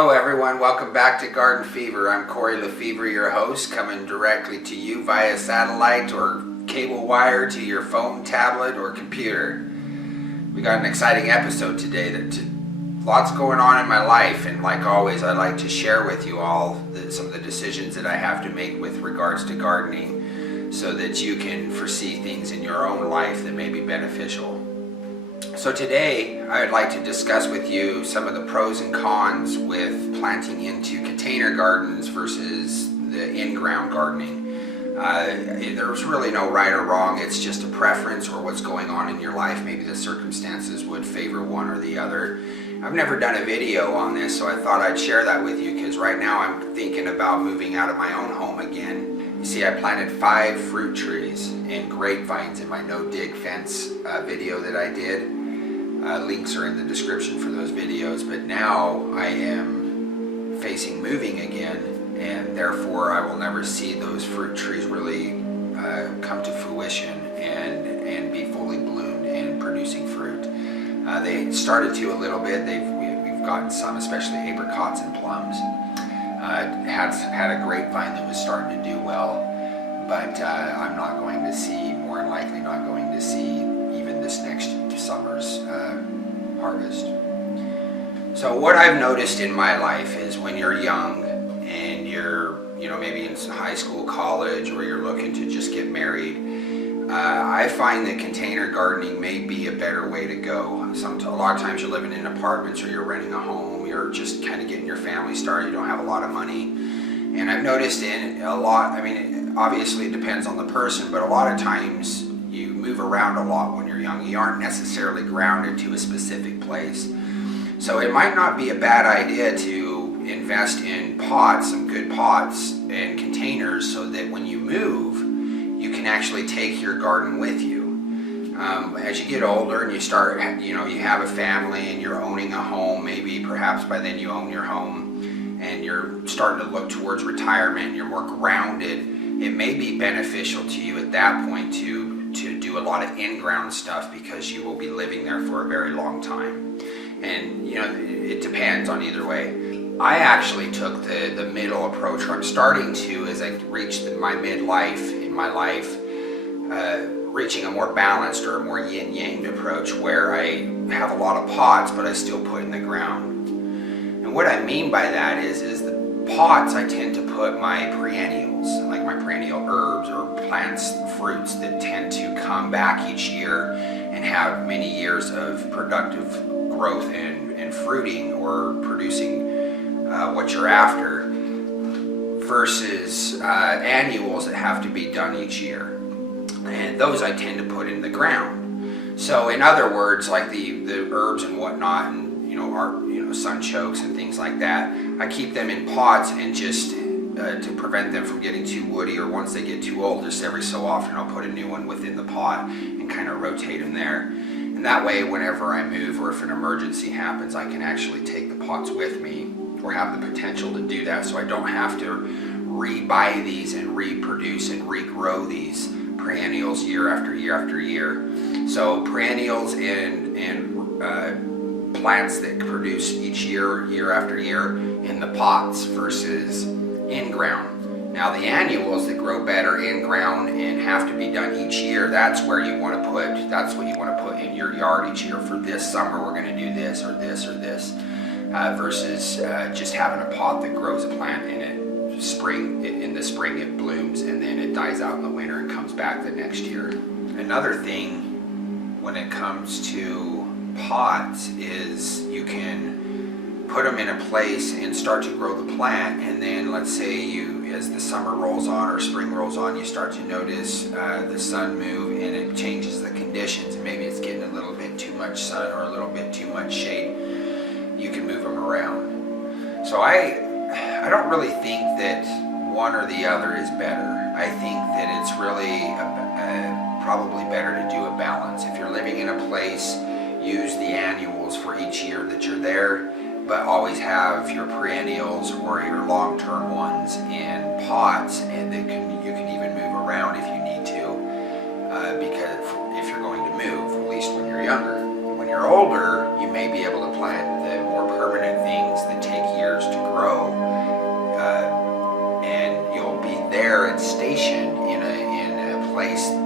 Hello everyone, welcome back to Garden Fever. I'm Corey Lefevre, your host, coming directly to you via satellite or cable wire to your phone, tablet, or computer. We got an exciting episode today. Lots going on in my life, and like always, I'd like to share with you all some of the decisions that I have to make with regards to gardening so that you can foresee things in your own life that may be beneficial. So today, I would like to discuss with you some of the pros and cons with planting into container gardens versus the in-ground gardening. There's really no right or wrong, it's just a preference or what's going on in your life. Maybe the circumstances would favor one or the other. I've never done a video on this, so I thought I'd share that with you because right now I'm thinking about moving out of my own home again. You see, I planted 5 fruit trees and grapevines in my no-dig fence video that I did. Links are in the description for those videos, but now I am facing moving again, and therefore I will never see those fruit trees really come to fruition and be fully bloomed and producing fruit. They started to a little bit. We've gotten some, especially apricots and plums. Had a grapevine that was starting to do well, but I'm not going to see, more than likely not going to see even this next summer's harvest. So what I've noticed in my life is when you're young and you're maybe in high school, college, or you're looking to just get married, I find that container gardening may be a better way to go. A lot of times you're living in apartments or you're renting a home, you're just kind of getting your family started, you don't have a lot of money. And I've noticed obviously it depends on the person, but a lot of times you move around a lot when you're young. You aren't necessarily grounded to a specific place. So it might not be a bad idea to invest in pots, some good pots and containers, so that when you move, you can actually take your garden with you. As you get older and you start, you have a family and you're owning a home, maybe perhaps by then you own your home and you're starting to look towards retirement, you're more grounded, it may be beneficial to you at that point to do a lot of in-ground stuff because you will be living there for a very long time. And it depends on either way. I actually took the middle approach, where I'm starting to, as I reach my midlife in my life, reaching a more balanced or a more yin-yang approach where I have a lot of pots but I still put in the ground. And what I mean by that is the pots I tend to put my perennials, like my perennial herbs or plants, fruits that tend to come back each year and have many years of productive growth and fruiting or producing what you're after, versus annuals that have to be done each year. And those I tend to put in the ground. So in other words, like the herbs and whatnot, and sunchokes and things like that, I keep them in pots and just to prevent them from getting too woody, or once they get too old, just every so often I'll put a new one within the pot and kind of rotate them there. And that way, whenever I move or if an emergency happens, I can actually take the pots with me, or have the potential to do that, so I don't have to re-buy these and reproduce and regrow these perennials year after year after year. So perennials and plants that produce each year after year in the pots versus in-ground. Now the annuals that grow better in-ground and have to be done each year, that's what you want to put in your yard each year. For this summer we're going to do this or this or this, versus just having a pot that grows a plant in it. In the spring it blooms and then it dies out in the winter and comes back the next year. Another thing when it comes to pots is you can put them in a place and start to grow the plant, and then let's say as the summer rolls on or spring rolls on, you start to notice the sun move and it changes the conditions, and maybe it's getting a little bit too much sun or a little bit too much shade. You can move them around. So I don't really think that one or the other is better. I think that it's really probably better to do a balance. If you're living in a place, use the annuals for each year that you're there, but always have your perennials or your long-term ones in pots, and you can even move around if you need to, because if you're going to move, at least when you're younger. When you're older, you may be able to plant the more permanent things that take years to place